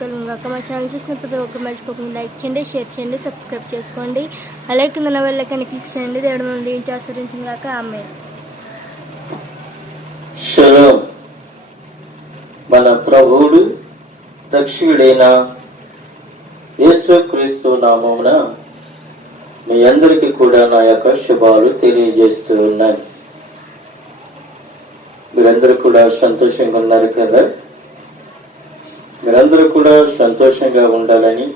కలుగుగాక. మా ఛానల్ చూసిన ప్రతి ఒక్కరు మర్చిపోకుండా లైక్ చేయండి, షేర్ చేయండి, సబ్స్క్రైబ్ చేసుకోండి. అలాగే కింద బెల్ ఐకాన్ క్లిక్ చేయండి. దేవుడు మనం దీవించి ఆశీర్వదించుగాక. ఆమేన్. షలోమ్. మన ప్రభువుడు రక్షకుడైన యేసుక్రీస్తు నామమున మీ అందరికీ కూడా నా యొక్క శుభాలు తెలియజేస్తూ ఉన్నాను. మీరందరూ కూడా సంతోషంగా ఉన్నారు కదా? మీరందరూ కూడా సంతోషంగా ఉండాలని,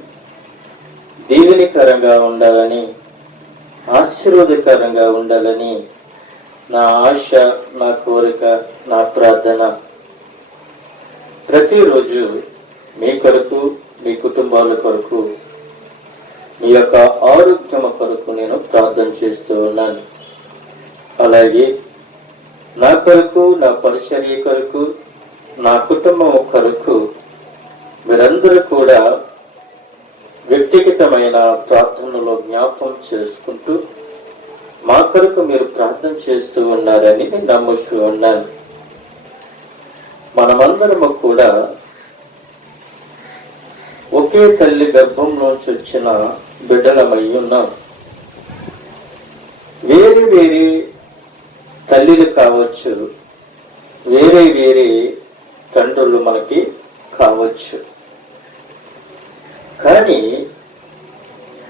దీవెనకరంగా ఉండాలని, ఆశీర్వాదకరంగా ఉండాలని నా ఆశ, నా కోరిక, నా ప్రార్థన. ప్రతిరోజు మీ కొరకు, మీ కుటుంబాల కొరకు, మీ యొక్క ఆరోగ్యం కొరకు నేను ప్రార్థన చేస్తూ ఉన్నాను. అలాగే నా కొరకు, నా పరిచర్య కొరకు, నా కుటుంబం కొరకు మీరందరూ కూడా వ్యక్తిగతమైన ప్రార్థనలో జ్ఞాపకం చేసుకుంటూ మా కొరకు మీరు ప్రార్థన చేస్తూ ఉన్నారని నేను నమ్ముతూ ఉన్నాను. మనమందరము కూడా ఒకే తల్లి గర్భంలోంచి వచ్చిన బిడ్డలమై ఉన్నాం. వేరే వేరే తల్లిలు కావచ్చు, వేరే వేరే తండ్రులు మనకి కావచ్చు. కానీ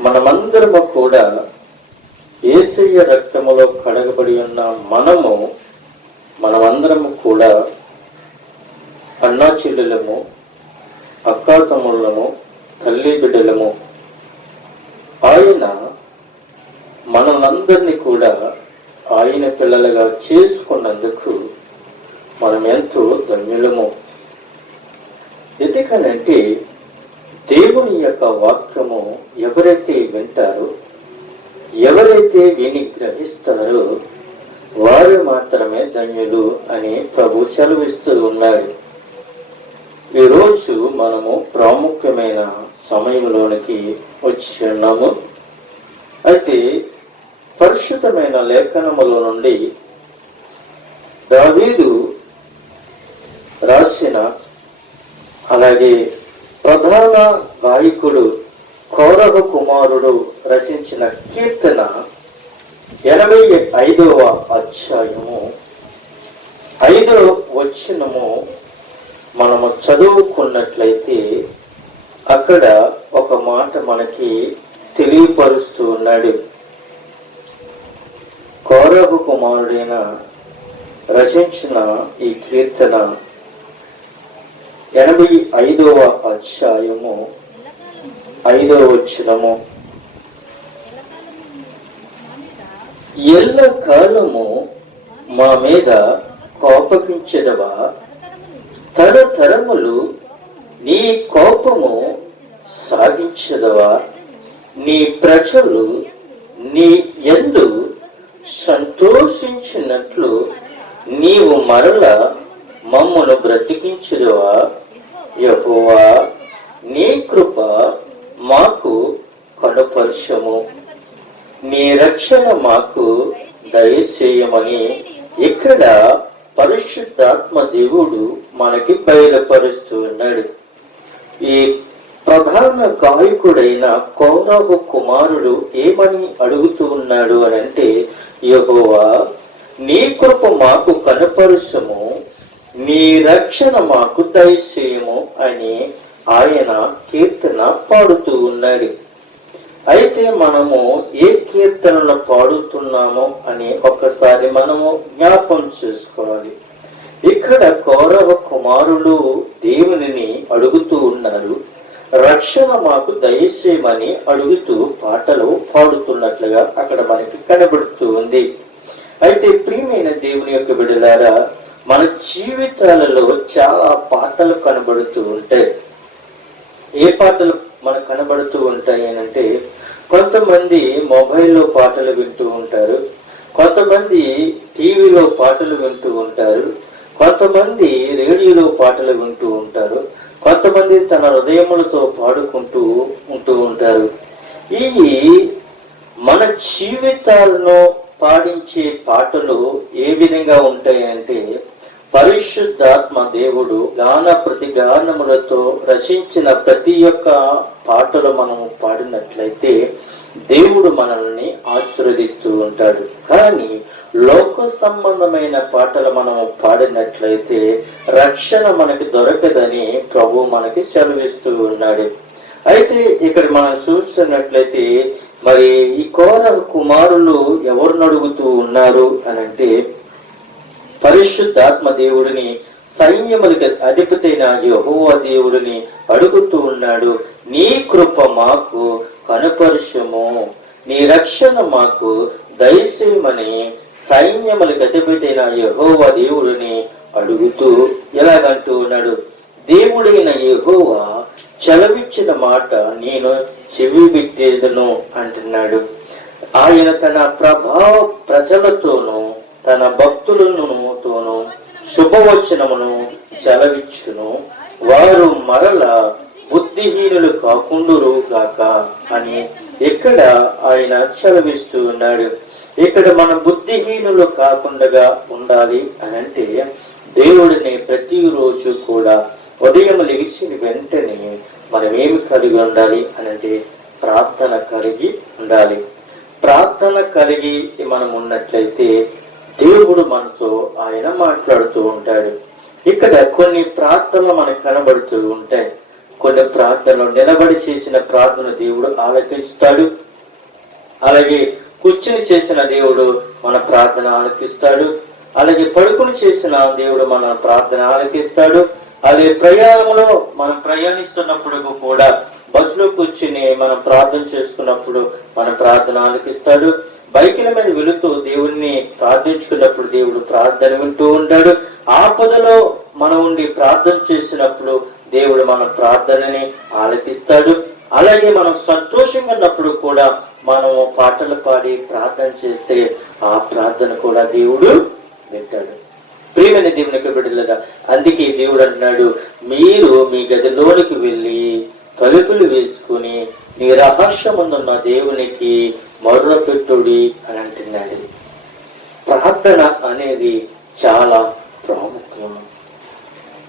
మనమందరము కూడా యేసయ్య రక్తములో కడగబడి ఉన్న మనమందరము కూడా అన్నా చెల్లెలము, అక్కా తమ్ముళ్ళము, తల్లి బిడ్డలము. ఆయన మనలందరినీ కూడా ఆయన పిల్లలుగా చేసుకున్నందుకు మనం ఎంతో ధన్యులము. ఎందుకనంటే దేవుని యొక్క వాక్యము ఎవరైతే వింటారో, ఎవరైతే విని గ్రహిస్తారో వారు మాత్రమే ధన్యులు అని ప్రభు సెలవిస్తూ ఉన్నాడు. ఈరోజు మనము ప్రాముఖ్యమైన సమయంలోనికి వచ్చి ఉన్నాము. అయితే పరిశుద్ధమైన లేఖనముల నుండి దావీదు రాసిన, అలాగే ప్రధాన గాయకుడు కోరహ కుమారుడు రచించిన కీర్తన 85వ అధ్యాయము 5వ వచనము మనము చదువుకున్నట్లయితే అక్కడ ఒక మాట మనకి తెలియపరుస్తూ ఉన్నాడు. కోరహ కుమారుడైన రచించిన ఈ కీర్తన 85వ అధ్యాయము 5వ వచనము, ఎల్ల కాలము మా మీద కోపగించెదవా, తరతరములు నీ కోపము సాగించెదవా, నీ ప్రజలు నీ యందు సంతోషించినట్లు నీవు మరల మమ్మును బ్రతికించెదవా. యెహోవా, నీ కృప మాకు కనుపరచము, నీ రక్షణ మాకు దయచేయమని ఇక్కడ పరిశుద్ధాత్మ దేవుడు మనకి బయలుపరుస్తూ ఉన్నాడు. ఈ ప్రధాన గాయకుడైన కోరహ కుమారుడు ఏమని అడుగుతూ ఉన్నాడు అని అంటే, యెహోవా, నీ కృప మాకు కనపరుచము, నీ రక్షణ మాకు దయచేయము అని ఆయన కీర్తన పాడుతూ ఉన్నాడు. అయితే మనము ఏ కీర్తనలు పాడుతున్నామో అని ఒక్కసారి మనము జ్ఞాపం చేసుకోవాలి. ఇక్కడ కోరహ కుమారులు దేవునిని అడుగుతూ ఉన్నారు, రక్షణ మాకు దయచేయమని అడుగుతూ పాటలు పాడుతున్నట్లుగా అక్కడ మనకి కనబడుతూ ఉంది. అయితే ప్రియమైన దేవుని యొక్క బిడ్డలారా, మన జీవితాలలో చాలా పాటలు కనబడుతూ ఉంటాయి. ఏ పాటలు మనకు కనబడుతూ ఉంటాయి అంటే, కొంతమంది మొబైల్లో పాటలు వింటూ ఉంటారు, కొంతమంది టీవీలో పాటలు వింటూ ఉంటారు, కొంతమంది రేడియోలో పాటలు వింటూ ఉంటారు, కొంతమంది తన హృదయములతో పాడుకుంటూ ఉంటారు. ఈ మన జీవితాలను పాడించే పాటలు ఏ విధంగా ఉంటాయంటే, పరిశుద్ధాత్మ దేవుడు గాన ప్రతిగానములతో రచించిన ప్రతి ఒక్క పాటలు మనము పాడినట్లయితే దేవుడు మనల్ని ఆశీర్వదిస్తూ ఉంటాడు. కానీ లోక సంబంధమైన పాటలు మనము పాడినట్లయితే రక్షణ మనకి దొరకదని ప్రభు మనకి సెలవిస్తూ ఉన్నాడు. అయితే ఇక్కడ మనం చూస్తున్నట్లయితే మరి ఈ కోరహ కుమారులు ఎవరిని అడుగుతూ ఉన్నారు అని అంటే పరిశుద్ధాత్మ దేవుడిని, సైన్యములకి అధిపతైన యెహోవా దేవుడిని అడుగుతూ ఉన్నాడు. నీ కృప మాకు కనుపరుషము, నీ రక్షణ మాకు దయచేయమని సైన్యములకు అధిపతైన యెహోవా దేవుడిని అడుగుతూ ఎలాగంటూ ఉన్నాడు. దేవుడైన యెహోవా చెలవిచ్చిన మాట నేను చెవి పెట్టేదను అంటున్నాడు. ఆయన తన ప్రభావ ప్రజలతోనూ తన భక్తులతోనూ శుభవచనమును చెలవిచ్చును, వారు మరల బుద్ధిహీనులు కాకుండురు గాక అని ఇక్కడ ఆయన చెలవిస్తూ ఉన్నాడు. ఇక్కడ మన బుద్ధిహీనులు కాకుండా ఉండాలి అని అంటే దేవుడిని ప్రతిరోజు కూడా ఉదయం లెగిసిన వెంటనే మనం ఏమి కలిగి ఉండాలి అని అంటే ప్రార్థన కలిగి ఉండాలి. ప్రార్థన కలిగి మనం ఉన్నట్లయితే దేవుడు మనతో ఆయన మాట్లాడుతూ ఉంటాడు. ఇక్కడ కొన్ని ప్రార్థనలు మనకు కనబడుతూ ఉంటాయి. కొన్ని ప్రార్థనలు నిలబడి చేసిన ప్రార్థన దేవుడు ఆలకిస్తాడు. అలాగే కూర్చుని చేసిన దేవుడు మన ప్రార్థన ఆలకిస్తాడు. అలాగే పడుకుని చేసిన దేవుడు మన ప్రార్థన ఆలకిస్తాడు. అలాగే ప్రయాణంలో మనం ప్రయాణిస్తున్నప్పుడు కూడా బస్సులో కూర్చుని మనం ప్రార్థన చేసుకున్నప్పుడు మన ప్రార్థన ఆలకిస్తాడు. బైకుల మీద వెళుతూ దేవుణ్ణి ప్రార్థించుకున్నప్పుడు దేవుడు ప్రార్థన వింటూ ఉంటాడు. ఆపదలో మనం ఉండి ప్రార్థన చేసినప్పుడు దేవుడు మన ప్రార్థనని ఆలకిస్తాడు. అలాగే మనం సంతోషంగా ఉన్నప్పుడు కూడా మనము పాటలు పాడి ప్రార్థన చేస్తే ఆ ప్రార్థన కూడా దేవుడు వింటాడు. ప్రియమైన దేవునికి బిడ్డలుగా అందుకే దేవుడు అంటున్నాడు, మీరు మీ గదిలోనికి వెళ్ళి తలుపులు వేసుకుని నీ రహస్యమున్న దేవునికి మొర్రపెట్టుడి అని అంటున్నాడు. ప్రార్థన అనేది చాలా ప్రాముఖ్యం.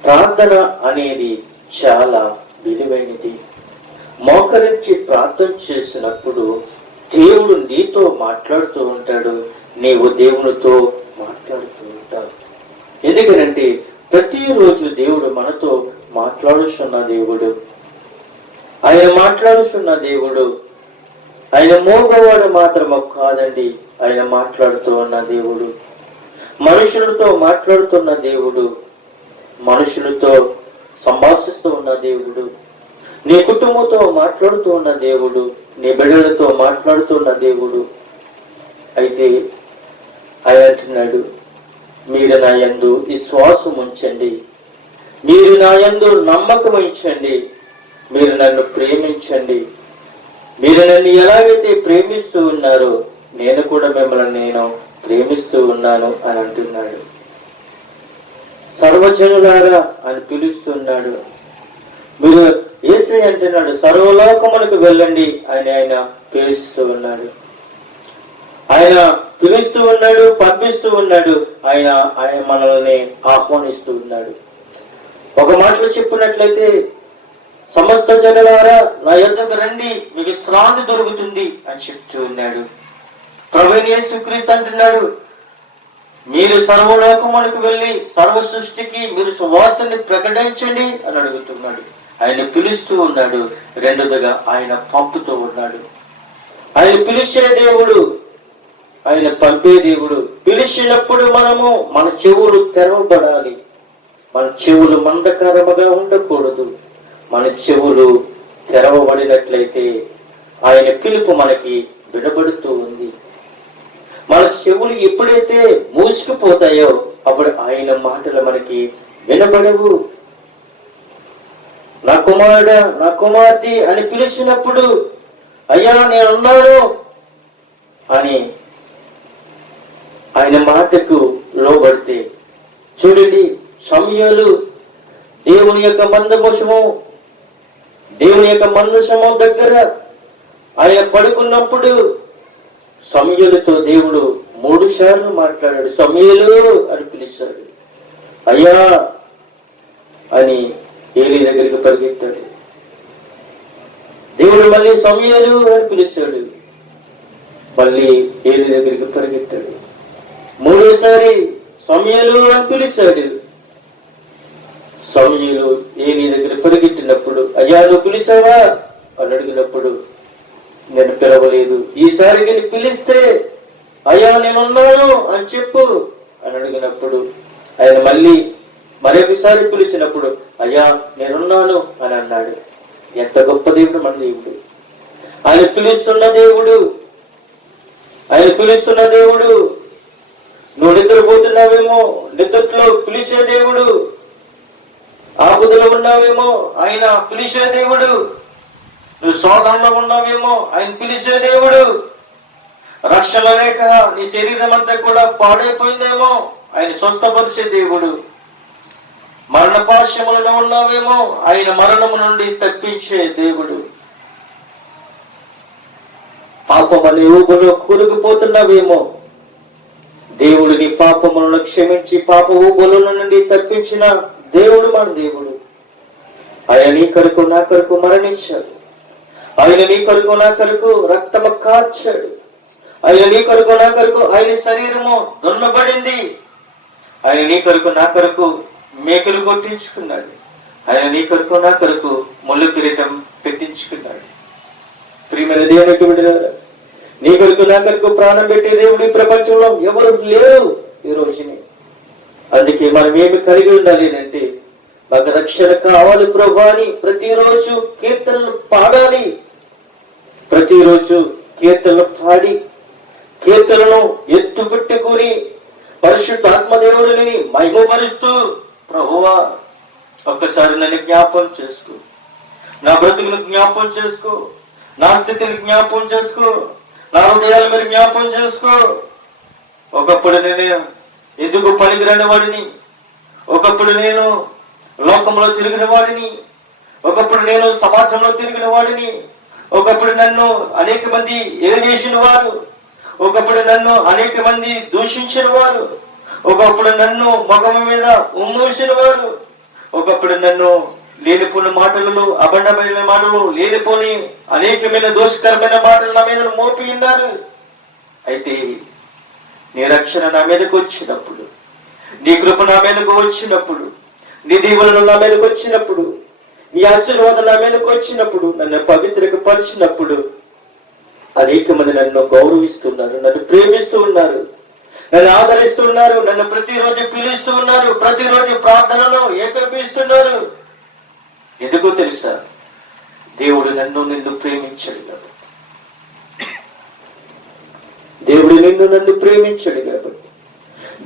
ప్రార్థన అనేది చాలా విలువైనది. మోకరించి ప్రార్థన చేసినప్పుడు దేవుడు నీతో మాట్లాడుతూ ఉంటాడు, నీవు దేవునితో మాట్లాడుతూ ఉంటావు. ఎందుకనంటే ప్రతిరోజు దేవుడు మనతో మాట్లాడుతున్న దేవుడు. ఆయన మాట్లాడుతున్న దేవుడు. ఆయన మోగవాడు మాత్రము కాదండి, ఆయన మాట్లాడుతూ ఉన్న దేవుడు. మనుషులతో మాట్లాడుతున్న దేవుడు. మనుషులతో సంభాషిస్తూ ఉన్న దేవుడు. నీ కుటుంబంతో మాట్లాడుతూ ఉన్న దేవుడు. నీ బిడ్డలతో మాట్లాడుతున్న దేవుడు. అయితే ఆయన అంటున్నాడు, మీరు నా యందు విశ్వాసం ఉంచండి, మీరు నా యందు నమ్మకం ఉంచండి, మీరు నన్ను ప్రేమించండి, మీరు నన్ను ఎలాగైతే ప్రేమిస్తూ ఉన్నారో నేను కూడా మిమ్మల్ని నేను ప్రేమిస్తూ ఉన్నాను అని అంటున్నాడు. సర్వజనులారా అని పిలుస్తున్నాడు. మీరు యేసయ్య అంటున్నాడు, సర్వలోకములకు వెళ్ళండి అని ఆయన పిలుస్తూ ఉన్నాడు. ఆయన పిలుస్తూ ఉన్నాడు, పంపిస్తూ ఉన్నాడు. ఆయన మనల్ని ఆహ్వానిస్తూ ఉన్నాడు. ఒక మాటలో చెప్పినట్లయితే, సమస్త జనులారా నా యొద్దకు రండి, మీకు విశ్రాంతి దొరుకుతుంది అని చెప్తూ ఉన్నాడు. ప్రభువైన యేసుక్రీస్తు అంటున్నాడు, మీరు సర్వలోకములకు వెళ్ళి సర్వ సృష్టికి మీరు సువార్తని ప్రకటించండి అని అడుగుతున్నాడు. ఆయన పిలుస్తూ ఉన్నాడు. రెండోదిగా ఆయన పంపుతూ ఉన్నాడు. ఆయన పిలిచే దేవుడు, ఆయన పంపే దేవుడు. పిలిచినప్పుడు మనము మన చెవులు తెరవబడాలి. మన చెవులు మందకరముగా ఉండకూడదు. మన చెవులు తెరవబడినట్లయితే ఆయన పిలుపు మనకి వినబడుతూ ఉంది. మన చెవులు ఎప్పుడైతే మూసుకుపోతాయో అప్పుడు ఆయన మాటలు మనకి వినబడవు. నా కుమారుడా, నా కుమార్తె అని పిలిచినప్పుడు అయ్యా నేనున్నాను అని ఆయన మాటకు లోబడితే, చూడండి సమయాలు దేవుని యొక్క మందసము దగ్గర ఆయన పడుకున్నప్పుడు సమయలతో దేవుడు 3 సార్లు మాట్లాడాడు. సమయలు అని పిలిచాడు. అయ్యా అని ఏలీ దగ్గరికి పరిగెత్తాడు. దేవుడు మళ్ళీ సమూయేలు అని పిలిచాడు. మళ్ళీ ఏలీ దగ్గరికి పరిగెత్తాడు. మూడోసారి సమూయేలు అని పిలిచాడు. సమూయేలు ఏలీ దగ్గర పరిగెట్టినప్పుడు, అయ్యా నువ్వు పిలిచావా అని అడిగినప్పుడు, నేను పిలవలేదు. ఈసారి నేను పిలిస్తే అయ్యా నేనున్నాను అని చెప్పు అని అడిగినప్పుడు, ఆయన మళ్ళీ మరొకసారి పిలిచినప్పుడు, అయ్యా నేనున్నాను అని అన్నాడు. ఎంత గొప్ప దేవుడు మన దేవుడు! ఆయన పిలుస్తున్న దేవుడు, ఆయన పిలుస్తున్న దేవుడు. నువ్వు నిద్రపోతున్నావేమో, నిద్రలో పిలిచే దేవుడు. ఆపదలో ఉన్నావేమో, ఆయన పిలిచే దేవుడు. నువ్వు శోధనలో ఉన్నావేమో, ఆయన పిలిచే దేవుడు. రక్షణ లేక నీ శరీరం అంతా కూడా పాడైపోయిందేమో, ఆయన స్వస్థపరిచే దేవుడు. మరణ పాశములలో ఉన్నావేమో, ఆయన మరణము నుండి తప్పించే దేవుడు. పాపం అనే ఊబులో కూరుకుపోతున్నావేమో, దేవుడు నీ పాపములను క్షమించి పాప ఊబుల నుండి తప్పించిన దేవుడు మన దేవుడు. ఆయన నీ కొరకు నా కొరకు మరణించాడు. ఆయన నీ కొరకు నా కొరకు రక్తము కార్చాడు. ఆయన నీ కొరకు నా కొరకు ఆయన శరీరము దున్నబడింది. ఆయన నీ కొరకు నా కొరకు మేకలు కొట్టించుకున్నాడు. ఆయన నీ కొరకు నా కొరకు ముళ్ళు కిరీటం పెట్టించుకున్నాడు. ప్రియమైన దేవునికి బిడ్డలారా, నీ కొరకు నా కొరకు ప్రాణం పెట్టే దేవుడు ఈ ప్రపంచంలో ఎవరు లేరు ఈ రోజుని. అందుకే మనం ఏమి కలిగి ఉండాలి అంటే, మాకు రక్షణ కావాలి ప్రభువా అని ప్రతిరోజు కీర్తనలు పాడాలి. ప్రతిరోజు కీర్తనలు పాడి, కీర్తనను ఎత్తు పెట్టుకుని పరిశుద్ధాత్మదేవుడిని మహిమపరుస్తూ, ప్రభువా ఒక్కసారి నన్ను జ్ఞాపం చేసుకో, నా బ్రతుకును జ్ఞాపం చేసుకో, నా స్థితిని జ్ఞాపం చేసుకో, నా హృదయాలు మీరు జ్ఞాపం చేసుకో. ఒకప్పుడు నేను ఎందుకు పనికిరాని వాడిని, ఒకప్పుడు నేను లోకంలో తిరిగిన వాడిని, ఒకప్పుడు నేను సమాజంలో తిరిగిన వాడిని, ఒకప్పుడు నన్ను అనేక మంది ఎలిగేసిన వారు, ఒకప్పుడు నన్ను అనేక మంది దూషించిన వారు, ఒకప్పుడు నన్ను మగము మీద ఉమ్మూసిన వారు, ఒకప్పుడు నన్ను లేనిపోని మాటలు, అబండమైన మాటలు, లేనిపోని అనేకమైన దోషకరమైన మాటలు నా మీద మోపి ఉన్నారు. అయితే నీ రక్షణ నా మీదకు వచ్చినప్పుడు, నీ కృప నా మీదకు వచ్చినప్పుడు, నీ దీవులను నా మీదకు వచ్చినప్పుడు, నీ ఆశీర్వాదం నా మీదకు వచ్చినప్పుడు, నన్ను పవిత్రకు పరిచినప్పుడు అనేక మంది నన్ను గౌరవిస్తున్నారు, నన్ను ప్రేమిస్తూ ఉన్నారు, నన్ను ఆదరిస్తున్నారు, నన్ను ప్రతిరోజు పిలుస్తూ ఉన్నారు, ప్రతిరోజు ప్రార్థనలో ఏకీపిస్తున్నారు. ఎందుకో తెలుసా? దేవుడు నిన్ను ప్రేమించాడు కాబట్టి. దేవుడు నన్ను ప్రేమించాడు కాబట్టి,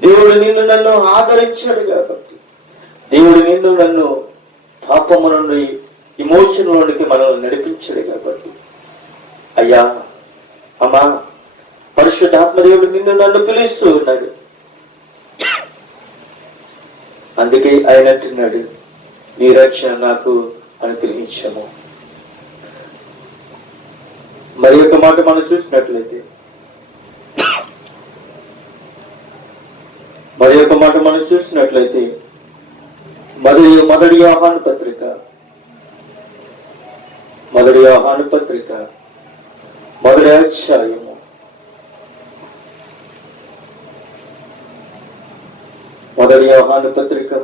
దేవుడు నన్ను ఆదరించాడు కాబట్టి, దేవుడు నన్ను పాపము నుండి ఇమోషన్ లోనికి మనల్ని నడిపించాడు కాబట్టి. అయ్యా అమ్మా, పరిశుద్ధాత్మదేవుడు నన్ను పిలుస్తూ ఉన్నాడు. అందుకే ఆయన అంటున్నాడు, నీ రక్షణ నాకు అనుగ్రహించము. మరి ఒక మాట మనం చూసినట్లయితే, మొదటి యోహాను పత్రిక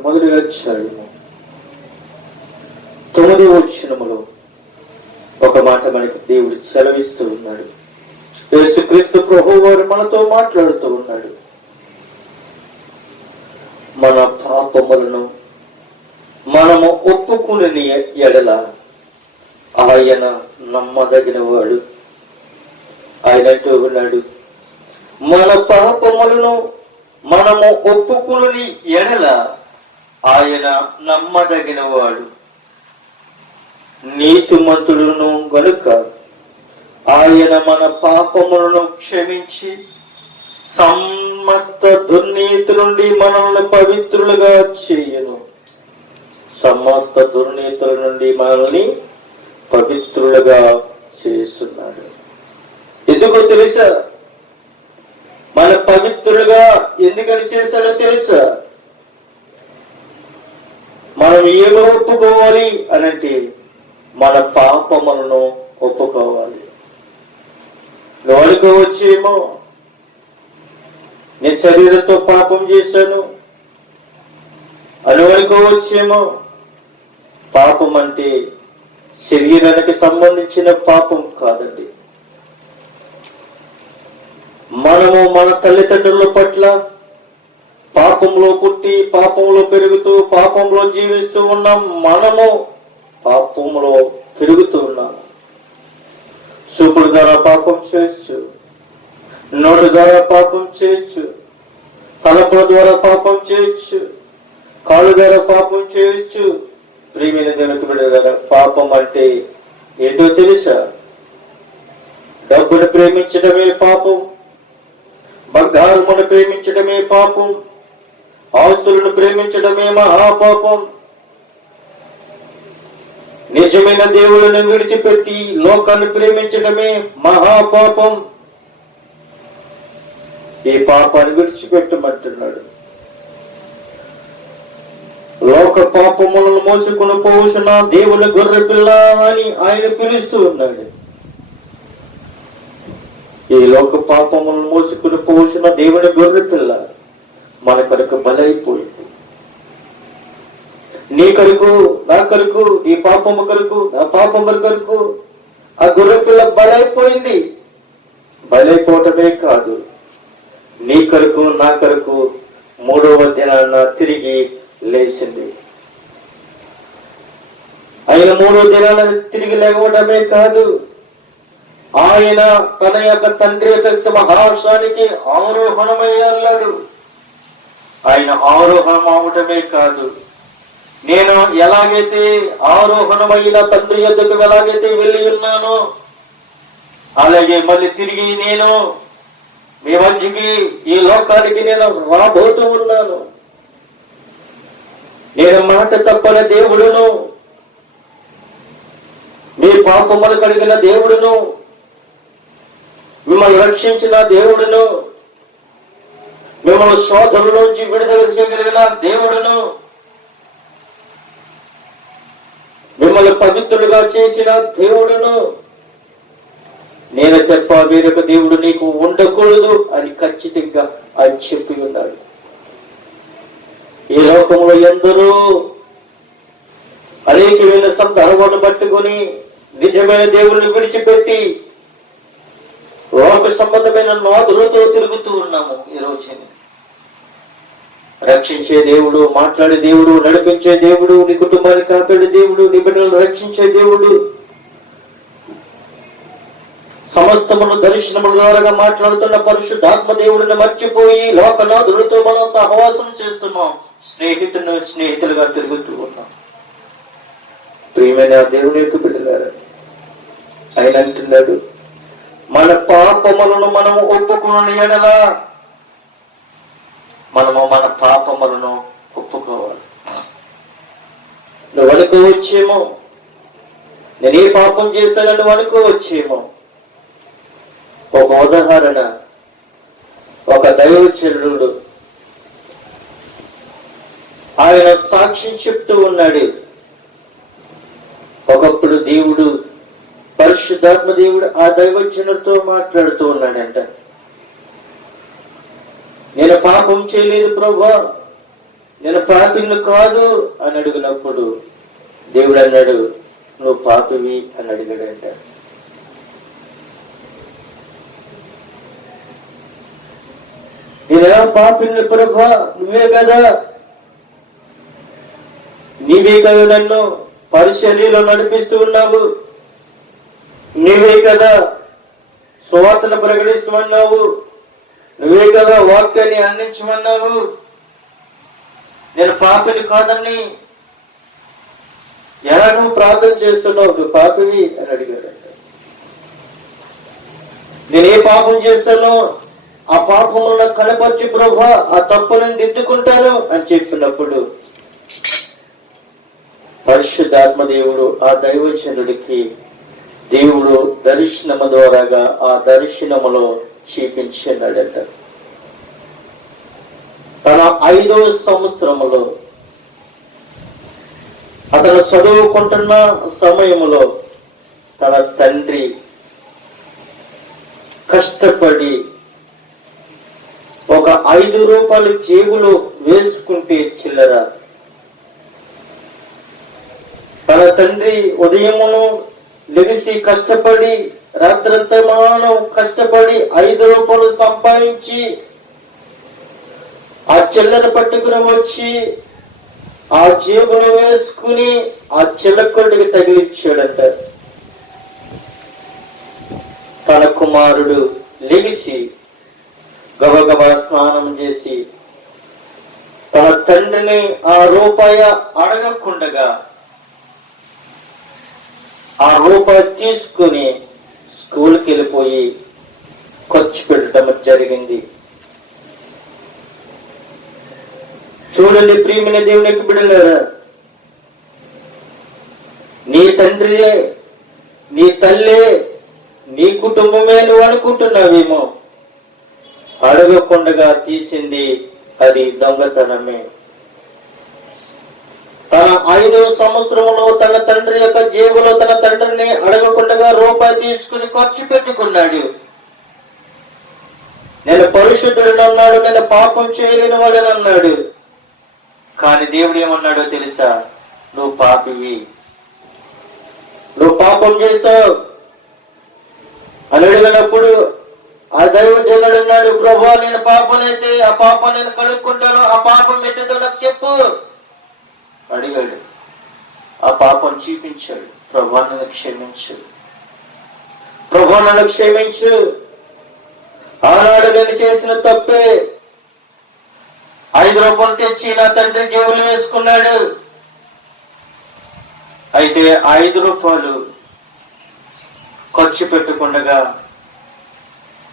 మొదటి అధ్యాయము 9వ వచనములో ఒక మాట మనకి దేవుడు సెలవిస్తూ ఉన్నాడు. యేసుక్రీస్తు ప్రభువు వారు మనతో మాట్లాడుతూ ఉన్నాడు. మన పాపములను మనము ఒప్పుకుని ఎడల ఆయన నమ్మదగిన వాడు. ఆయన అంటూ ఉన్నాడు, మన పాపములను మనము ఒప్పుకుని ఎడల ఆయన నమ్మదగిన వాడు, నీతిమంతుడును గనుక ఆయన మన పాపములను క్షమించి సమస్త దుర్నీతి నుండి మనల్ని పవిత్రులుగా చేయను. సమస్త దుర్నీతుల నుండి మనల్ని పవిత్రులుగా చేస్తున్నాడు. ఎందుకో తెలుసా? మన పవిత్రులుగా ఎందుకని చేశాడో తెలుసా? మనం ఏమో ఒప్పుకోవాలి అని అంటే మన పాపములను ఒప్పుకోవాలి. నువ్వు అనుకోవచ్చేమో, నేను శరీరంతో పాపం చేశాను అని అనుకోవచ్చేమో. పాపం అంటే శరీరానికి సంబంధించిన పాపం కాదండి. మనము మన తల్లిదండ్రుల పట్ల పాపంలో పుట్టి పాపంలో పెరుగుతూ పాపంలో జీవిస్తూ ఉన్నాం. మనము పాపంలో పెరుగుతూ ఉన్నాము. చూపుల ద్వారా పాపం చేయొచ్చు, నోటి ద్వారా పాపం చేయొచ్చు, తలపుల ద్వారా పాపం చేయొచ్చు, కాళ్ళ ద్వారా పాపం చేయొచ్చు. ప్రియమైన దేవుని బిడ్డలారా, పాపం అంటే ఏంటో తెలుసా? డబ్బును ప్రేమించడమే పాపం, బంగారమును ప్రేమించడమే పాపం, ఆస్తులను ప్రేమించడమే మహాపాపం. నిజమైన దేవుళ్ళను విడిచిపెట్టి లోకాన్ని ప్రేమించడమే మహాపాపం. ఈ పాపాన్ని విడిచిపెట్టమంటున్నాడు. లోక పాపములను మోసుకుని పోవుచున్న దేవుని గొర్రె పిల్ల అని ఆయన పిలుస్తూ ఉన్నాడు. ఈ లోక పాపములను మోసుకుని పోవుచున్న దేవుని గొర్రె పిల్ల మన కొరకు బలైపోయింది. నీ కొరకు, నా కొరకు, ఈ పాపము కొరకు, నా పాపము కొరకు ఆ గొర్రె పిల్ల బలైపోయింది. బలైపోవటమే కాదు, నీ కొరకు, నా కొరకు 3వ దినాన తిరిగి లేచింది. ఆయన 3వ దినాన తిరిగి లేవటమే కాదు, ఆయన తన యొక్క తండ్రి యొక్క సింహాసనానికి ఆరోహణమై అన్నాడు. ఆయన ఆరోహణం అవటమే కాదు, నేను ఎలాగైతే ఆరోహణమైన తండ్రి యొద్దకు ఎలాగైతే వెళ్ళి ఉన్నానో అలాగే మళ్ళీ తిరిగి నేను మీ మధ్యకి, ఈ లోకానికి నేను రాబోతూ ఉన్నాను. నేను మాట తప్పని దేవుడును, మీ పాపములు కడిగిన దేవుడును, మిమ్మల్ని రక్షించిన దేవుడును, మిమ్మల్ని శోధనలోంచి విడుదల చేయగలిగిన దేవుడును, మిమ్మల్ని పవిత్రులుగా చేసిన దేవుడును, నేను చెప్ప వేరొక దేవుడు నీకు ఉండకూడదు అని ఖచ్చితంగా ఆయన చెప్పి ఉన్నాడు. ఈ లోకంలో ఎందరో అనేకమైన సందర్భాలను పట్టుకొని నిజమైన దేవుడిని విడిచిపెట్టి లోక సంబంధమైన నాదులతో తిరుగుతూ ఉన్నాము. ఈ రోజు రక్షించే దేవుడు, మాట్లాడే దేవుడు, నడిపించే దేవుడు, నీ కుటుంబాన్ని కాపాడే దేవుడు, నీ బిడ్డలను రక్షించే దేవుడు, సమస్తమును దర్శనముల ద్వారా మాట్లాడుతున్న పరిశుద్ధాత్మ దేవుడిని మర్చిపోయి లోకనాథులతో మనం సహవాసం చేస్తున్నాం. స్నేహితులుగా తిరుగుతూ ఉన్నాం. ప్రియమైన దేవుని యొక్క బిడ్డలారా, ఆయన అంటున్నాడు, మన పాపములను మనం ఒప్పుకుని ఎడలా మనము మన పాపములను ఒప్పుకోవాలి. నువ్వు అనుకోవచ్చేమో, నేను ఏ పాపం చేశానని నువ్వు అనుకోవచ్చేమో. ఒక ఉదాహరణ, ఒక దైవచనుడు ఆయన సాక్ష్యం చెప్తూ ఉన్నాడు. ఒకప్పుడు దేవుడు, పరిశుద్ధాత్మ దేవుడు ఆ దైవజనుడితో మాట్లాడుతూ ఉన్నాడంట. నేను పాపం చేయలేదు ప్రభువా, నేను పాపిని కాదు అని అడిగినప్పుడు దేవుడు అన్నాడు, నువ్వు పాపివి అని అడిగాడంట. నేనేమో పాపిని ప్రభువా, నువ్వే కదా నన్ను పరిచర్యలో నడిపిస్తూ ఉన్నావు, నీవే కదా సువార్తను ప్రకటిస్తామన్నావు, నువ్వే కదా వాక్యాన్ని అందించమన్నావు, నేను పాపిని కాదని ఎలా నువ్వు ప్రార్థన చేస్తున్నావు, పాపివి అని అడిగాడంట. నేను ఏ పాపం చేస్తానో ఆ పాపములను కనపరిచి ప్రభువా, ఆ తప్పులను దిద్దుకుంటాను అని చెప్పినప్పుడు పరిశుద్ధాత్మ దేవుడు ఆ దైవజనుడికి దేవుడు దర్శనము ద్వారాగా ఆ దర్శనములో చూపించాడట. తన 5వ సంవత్సరములో అతను చదువుకుంటున్న సమయంలో తన తండ్రి కష్టపడి ఒక 5 రూపాయలు జేబులో వేసుకుంటే చిల్లర, తన తండ్రి ఉదయమును లెగిసి కష్టపడి రాత్రంతా మానం కష్టపడి 5 రూపాయలు సంపాదించి ఆ చిల్లర పట్టుకుని వచ్చి ఆ జేబులో వేసుకుని ఆ చిల్లకొడికి తగిలిచ్చాడంట. తన కుమారుడు లెగిసి గబగబా స్నానం చేసి తన తండ్రిని ఆ రూపాయి అడగకుండగా ఆ రూపాయి తీసుకుని స్కూల్కి వెళ్ళిపోయి ఖర్చు పెట్టడం జరిగింది. చూడండి ప్రియమైన దేవునికి బిడ్డలారా, నీ తండ్రియే, నీ తల్లే, నీ కుటుంబమే నువ్వు అనుకుంటున్నావేమో, అడగకుండగా తీసింది అది దొంగతనమే. తన 5వ సంవత్సరంలో తన తండ్రి యొక్క జేబులో తన తండ్రిని అడగకుండగా రూపాయి తీసుకుని ఖర్చు పెట్టుకున్నాడు. నేను పరిశుద్ధుడని అన్నాడు, నేను పాపం చేయలేని వాడని అన్నాడు. కానీ దేవుడు ఏమన్నాడో తెలుసా? నువ్వు పాపివి, నువ్వు పాపం చేశావు అని అడిగినప్పుడు ఆ దైవజనుడు అన్నాడు, ప్రభువా నేను పాపనైతే ఆ పాపం నేను కడుక్కుంటాను, ఆ పాపం ఎట్టిదో నాకు చెప్పు అడిగాడు. ఆ పాపం చూపించాడు. ప్రభువా నన్ను క్షమించు, ప్రభువా నన్ను క్షమించు, ఆనాడు నేను చేసిన తప్పే. 5 రూపాయలు తెచ్చి నా తండ్రి జేబులు వేసుకున్నాడు. అయితే 5 రూపాయలు ఖర్చు పెట్టుకుండగా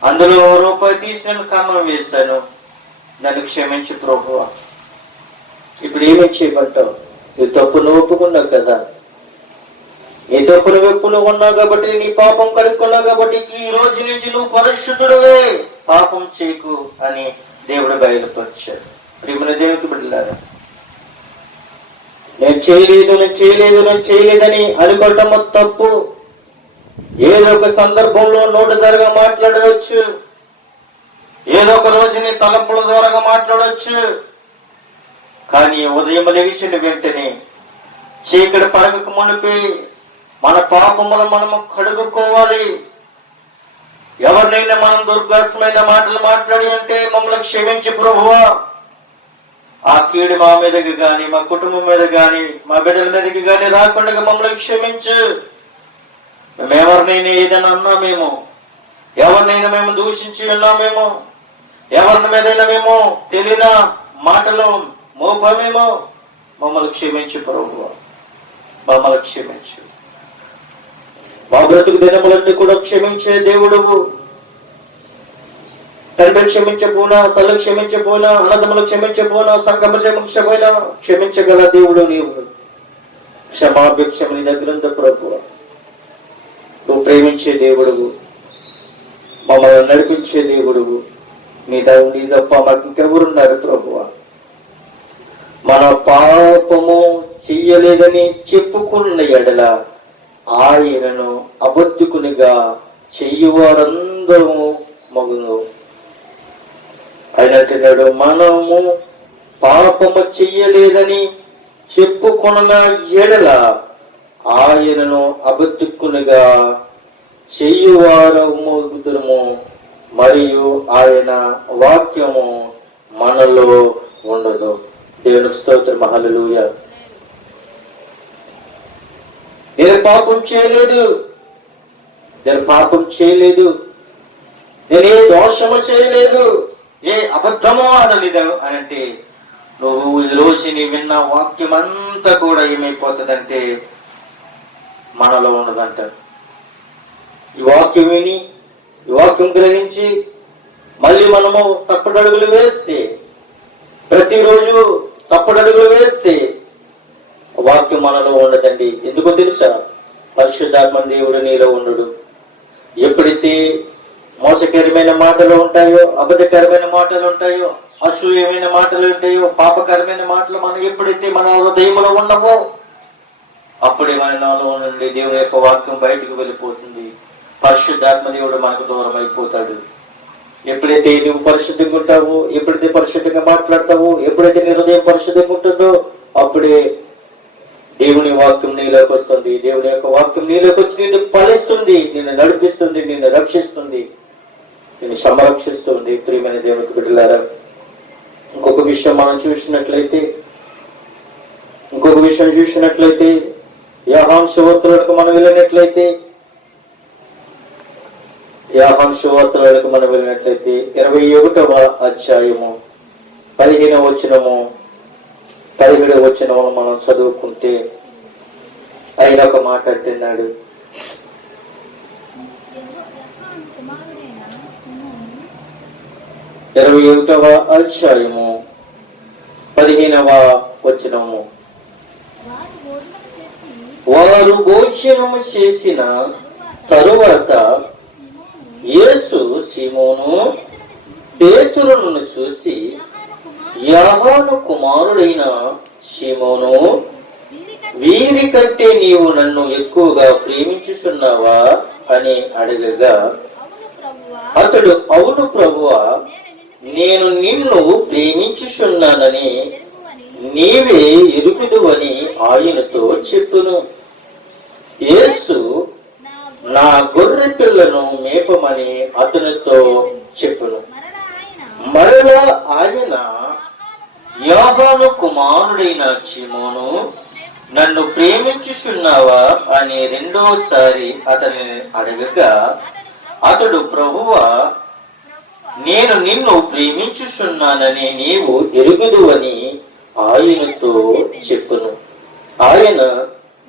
అందులో రూపాయి తీసి నేను కన్నం వేస్తాను, నన్ను క్షమించు ప్రభువా. ఇప్పుడు ఏమి చేయబట్టావు? నీ తప్పు నువ్వు ఒప్పుకున్నావు కదా, నీ తప్పును ఒప్పులు ఉన్నావు కాబట్టి, నీ పాపం కడుక్కున్నావు కాబట్టి ఈ రోజు నుంచి నువ్వు పరిశుద్ధుడువే, పాపం చేయకు అని దేవుడు బయలుపరిచాడు. ప్రియమైన దేవునికి బిడ్డలారా, నేను చేయలేదని అనుకోవటం తప్పు. ఏదో ఒక సందర్భంలో నోటి ద్వారా మాట్లాడవచ్చు, ఏదో ఒక రోజు నీ తలంపుల ద్వారా మాట్లాడవచ్చు. కానీ ఉదయం లేచిన వెంటనే చీకటి పడగక మునిపి మన పాపములు మనము కడుగుకోవాలి. ఎవరినైనా మనం దుర్గర్భమైన మాటలు మాట్లాడి అంటే మమ్మల్ని క్షమించి ప్రభువా, ఆ కీడు మా మీదకి గాని, మా కుటుంబం మీద గాని, మా బిడ్డల మీదకి గాని రాకుండా మమ్మల్ని క్షమించు. మేమెవరినైనా ఏదైనా అన్నామేమో, ఎవరినైనా మేము దూషించి ఉన్నామేమో, ఎవరిని మీదైనా మేము తెలియన మాటలు మోపమేమో, మమ్మల్ని క్షమించు ప్రభువా, మమ్మల్ని క్షమించు. మా బ్రతుకు దినములన్నీ కూడా క్షమించే దేవుడువు. తండ్రి క్షమించపోనా, తల్లి క్షమించపోనా, అన్నదమ్ములు క్షమించపోనా, సంఘము క్షమించపోయినా క్షమించగల దేవుడు నీవు. క్షమాభిక్షమ నీ దగ్గర ఉంది ప్రభువా. నువ్వు ప్రేమించే దేవుడువు, మమ్మల్ని నడిపించే దేవుడువు. నీ తప్ప మాకు ఇంకెవరున్నారు ప్రభువా? మన పాపము చెయ్యలేదని చెప్పుకున్న ఎడల ఆయనను అబద్ధకునిగా చెయ్యువారందరూ మగును. ఆయన అంటున్నాడు, మనము పాపము చెయ్యలేదని చెప్పుకున్న ఎడల ఆయనను అబద్ధకునిగా చెయ్యువారము మరియు ఆయన వాక్యము మనలో ఉండదు. దేవుని స్తోత్రం, హల్లెలూయా. నేను పాపం చేయలేదు, నేను ఏ దోషము చేయలేదు, ఏ అబద్ధమో ఆడలేదు అని అంటే నువ్వు ఈరోజు నీ విన్న వాక్యం అంతా కూడా ఏమైపోతుందంటే మనలో ఉండదంట. ఈ వాక్యం విని, ఈ వాక్యం గ్రహించి మళ్ళీ మనము తప్పుడడుగులు వేస్తే, ప్రతిరోజు తప్పుడడుగులు వేస్తే వాక్యం మనలో ఉండదండి. ఎందుకో తెలుసా? పరిశుద్ధాత్మ దేవుడు నీలో ఉండడు. ఎప్పుడైతే మోసకరమైన మాటలు ఉంటాయో, అబద్ధకరమైన మాటలు ఉంటాయో, అసూయమైన మాటలు ఉంటాయో, పాపకరమైన మాటలు మనం ఎప్పుడైతే మన హృదయంలో ఉన్నవో అప్పుడే మన నాలో నుండి దేవుని యొక్క వాక్యం బయటకు వెళ్ళిపోతుంది. పరిశుద్ధాత్మ దేవుడు మనకు దూరం అయిపోతాడు. ఎప్పుడైతే నువ్వు పరిశుద్ధంగా ఉంటావో, ఎప్పుడైతే పరిశుద్ధంగా మాట్లాడతావో, ఎప్పుడైతే నీ హృదయం పరిశుద్ధంగా ఉంటుందో, అప్పుడే దేవుని వాక్యం నీలోకి వస్తుంది. దేవుని యొక్క వాక్యం నీలోకి వచ్చి నిన్ను ఫలిస్తుంది, నిన్ను నడిపిస్తుంది, నిన్ను రక్షిస్తుంది, నిన్ను సంరక్షిస్తుంది. ప్రియమైన దేవునికి బిడ్డలారా, ఇంకొక విషయం మనం చూసినట్లయితే యోహాను సువార్తలకు మనం వెళ్ళినట్లయితే 21వ అధ్యాయము 15వ వచనము 17వ వచనము మనం చదువుకుంటే ఆయన ఒక మాట అంటున్నాడు. 21వ అధ్యాయము 15వ వచనము, వారు భోజనము చేసిన తరువాత యేసు సీమోను పేతురును చూసి, యోహాను కుమారుడైన సీమోను, వీరి కంటే నీవు నన్ను ఎక్కువగా ప్రేమించుచున్నావా అని అడగగా, అతడు అవును ప్రభువా, నేను నిన్ను ప్రేమించుచున్నానని నీవే ఎరుగుదువని ఆయనతో చెప్పును. యేసు, నా గొర్రె పిల్లను మేపమని అతనితో చెప్పును. మరలా ఆయన, యోహాను కుమారుడైన సీమోను, నన్ను ప్రేమించుచున్నావా అని రెండోసారి అతనిని అడగగా, అతడు ప్రభువా, నేను నిన్ను ప్రేమించుచున్నానని నీవు ఎరుగుదువని ఆయనతో చెప్పును. ఆయన,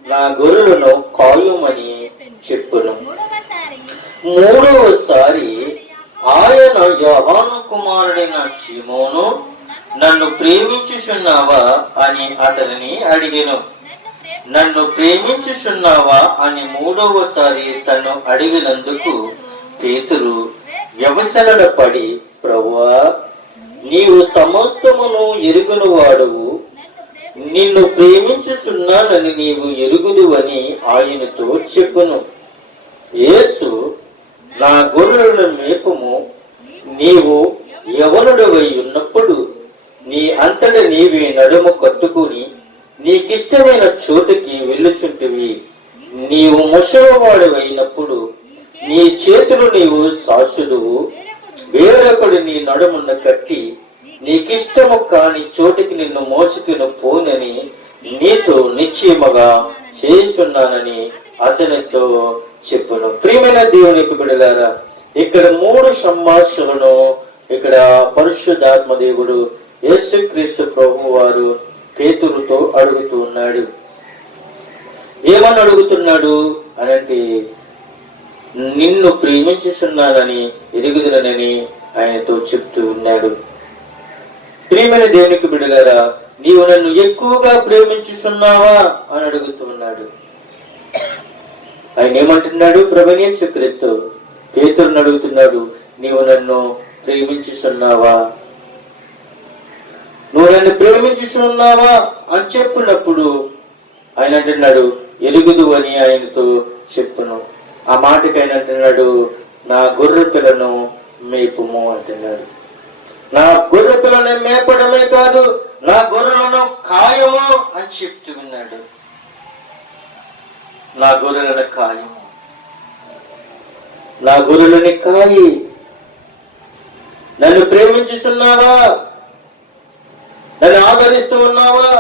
నా గొర్రెలను కాయుమని చెప్పును. మూడవసారి ఆయన, యోహాను కుమారుడైన సీమోను, నన్ను ప్రేమించుచున్నావా అని అతనిని అడిగెను. నన్ను ప్రేమించుచున్నావా అని మూడవసారి తను అడిగినందుకు పేతురు వ్యవసనడ పడి, ప్రభువా, నీవు సమస్తమును ఎరుగును వాడువు, నిన్ను ప్రేమించుచున్నానని నీవు ఎరుగుదువని ఆయనతో చెప్పును. యేసు, నా గొర్రెలను మేపుము, నీవు యవనుడవై ఉన్నప్పుడు నీ అంతట నీవే నడుము కట్టుకుని నీకిష్టమైన చోటుకి వెళ్ళుచుంటివి. నీవు ముసలివాడవైనప్పుడు నీ చేతులు నీవు సాసుదువు, వేరొకడు నీ నడుమున్న కట్టి నీకిష్టము కాని చోటికి నిన్ను మోసుకుని పోనని నీతో నిశ్చయముగా చేస్తున్నానని అతనితో చెప్పును. ప్రియమైన దేవునికి బిడ్డలారా, ఇక్కడ 3 సంభాషణలను ఇక్కడ పరిశుద్ధాత్మ దేవుడు యేసుక్రీస్తు ప్రభు వారు పేతురుతో అడుగుతూ ఉన్నాడు. ఏమని అడుగుతున్నాడు అనంటే, నిన్ను ప్రేమించుచున్నానని ఎరుగుదునని ఆయనతో చెప్తూ ఉన్నాడు. ప్రియమైన దేవునికి బిడ్డలారా, నీవు నన్ను ఎక్కువగా ప్రేమించుచున్నావా అని అడుగుతూ ఉన్నాడు. ఆయన ఏమంటున్నాడు? ప్రభువైన యేసుక్రీస్తు పేతురుని అడుగుతున్నాడు, నీవు నన్ను ప్రేమించుచున్నావా, నువ్వు నన్ను ప్రేమించుచున్నావా అని చెప్పినప్పుడు ఆయన అంటున్నాడు, ఎరుగుదు అని ఆయనతో చెప్పును. ఆ మాటకి ఆయన అంటున్నాడు, నా గొర్రె పిల్లను మేపుము అంటున్నాడు. నా గొర్రె పిల్లని మేపడమే కాదు, నా గొర్రెలను కాయము అని చెప్తూ ఉన్నాడు. నా గొర్రెలను కాయము, నా గొర్రెలని కాయి, నన్ను ప్రేమించుతున్నావా, నన్ను ఆదరిస్తూ ఉన్నావా,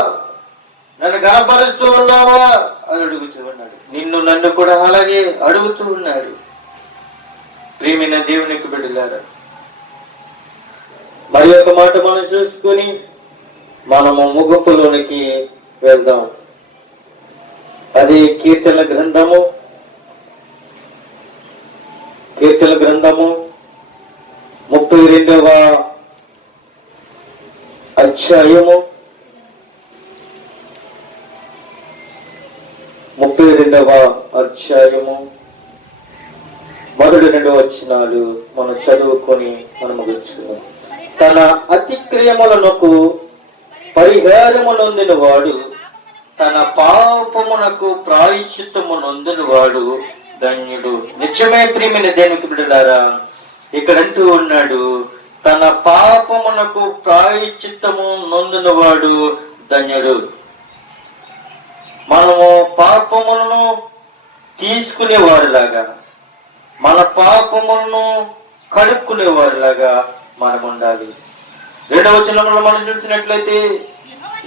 నన్ను గణపరుస్తూ ఉన్నావా అని అడుగుతూ ఉన్నాడు. నిన్ను నన్ను కూడా అలాగే అడుగుతూ ఉన్నాడు. ప్రియమైన దేవునికి బిడ్డలారా, మరి ఒక మాట మనం చూసుకొని మనము ముగింపులోనికి వెళ్దాం. అది కీర్తన గ్రంథము 32వ అధ్యాయము 32వ అధ్యాయము మొదటి 2 వచనాలు మనం చదువుకొని మనం ముగించుకుందాం. తన అతిక్రయములకు పరిహారము నొందిన వాడు తన పాపమునకు ప్రాయశ్చిత్తము నొందిన వాడు ధన్యుడు. నిజమే ప్రియమైన దేవునికి బిడ్డలారా, ఇక్కడ అంటూ ఉన్నాడు, తన పాపమునకు ప్రాయశ్చిత్తము నొందిన వాడు ధన్యుడు. మనము పాపములను తీసుకునేవారిలాగా, మన పాపములను కడుక్కునేవారిలాగా మనం ఉండాలి. 2వ వచనంలో మనం చూసినట్లయితే,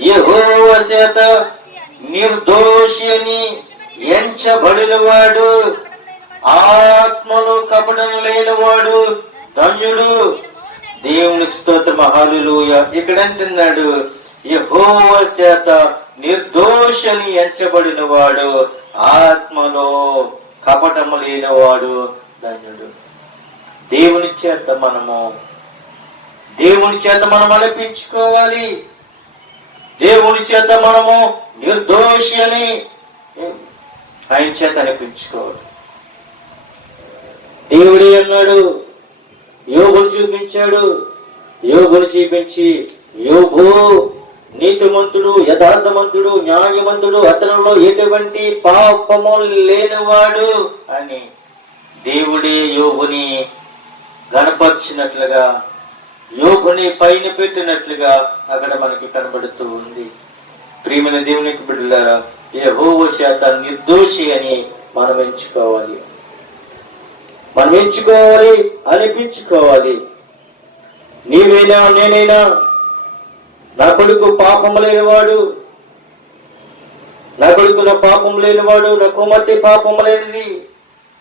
యెహోవా చేత నిర్దోషి అని ఎంచబడినవాడు, ఆత్మలో కపటం లేనివాడు ధన్యుడు. దేవునికి స్తోత్రం, హల్లెలూయా. ఇక్కడ అంటున్నాడు, యెహోవా చేత నిర్దోషి అని ఎంచబడిన వాడు, ఆత్మలో కపటము లేనివాడు ధన్యుడు. దేవుని చేత మనం అనిపించుకోవాలి. దేవుని చేత మనము నిర్దోషి అని ఆయన చేత అనిపించుకోవాలి. దేవుడే అన్నాడు, యోబును చూపించాడు. యోబును చూపించి, యోబు నీతిమంతుడు, యథార్థమంతుడు, న్యాయవంతుడు, అతనిలో ఎటువంటి పాపము లేనివాడు అని దేవుడే యోబుని గణపరిచినట్లుగా, యోబుని పైన పెట్టినట్లుగా అక్కడ మనకి కనబడుతూ ఉంది. ప్రియమైన దేవునికి బిడ్డలారా, యెహోవా చేత నిర్దోషి అని మనం ఎంచుకోవాలి, అనిపించుకోవాలి. నీవైనా నేనైనా, నా కొడుకు పాపం లేనివాడు, నా పాపం లేనివాడు, నా కుమార్తె పాపం లేనిది,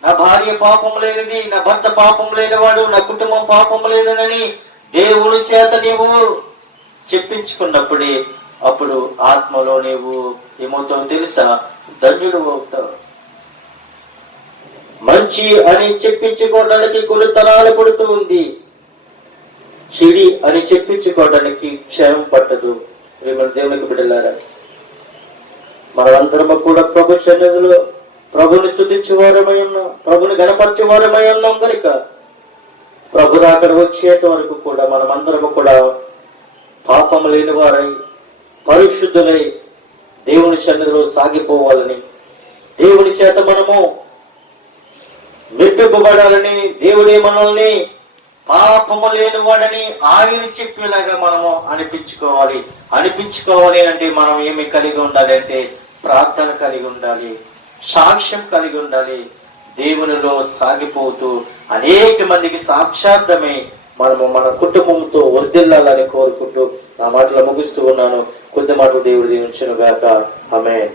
నా భార్య పాపం లేనిది, నా భర్త పాపం లేనివాడు, నా కుటుంబం పాపం లేదని దేవుని చేత నీవు చెప్పించుకున్నప్పుడే అప్పుడు ఆత్మలో నీవు ఏమవుతావు తెలుసా? ధన్యుడు అవుతావు. మంచి అని చెప్పించుకోవడానికి కొన్ని తరాలు పడుతూ ఉంది, చెడి అని చెప్పించుకోవడానికి క్షయం పట్టదు. దేవునికి బిడ్డలారా, మనమందరము కూడా ప్రభు సన్నిధిలో ప్రభుని స్తుతించే వారమై ఉన్నాం, ప్రభుని గణపరిచే వారమై ఉన్నాం కనుక ప్రభు అక్కడ వచ్చేట వరకు కూడా మనమందరము కూడా పాపం లేని వారై పరిశుద్ధులై దేవుని సన్నిధిలో సాగిపోవాలని, దేవుని చేత మనము మెప్పింపబడాలని, దేవుడే మనల్ని పాపము లేని వాడని ఆయన చెప్పేలాగా మనము అనిపించుకోవాలి అంటే మనం ఏమి కలిగి ఉండాలి అంటే ప్రార్థన కలిగి ఉండాలి, సాక్ష్యం కలిగి ఉండాలి. దేవునిలో సాగిపోతూ అనేక మందికి సాక్షార్థమై మనము మన కుటుంబంతో వర్ధిల్లాలని కోరుకుంటూ నా మాటలు ముగిస్తూ ఉన్నాను. కొద్ది మాటలు దేవుడు దీవించును గాక. ఆమేన్.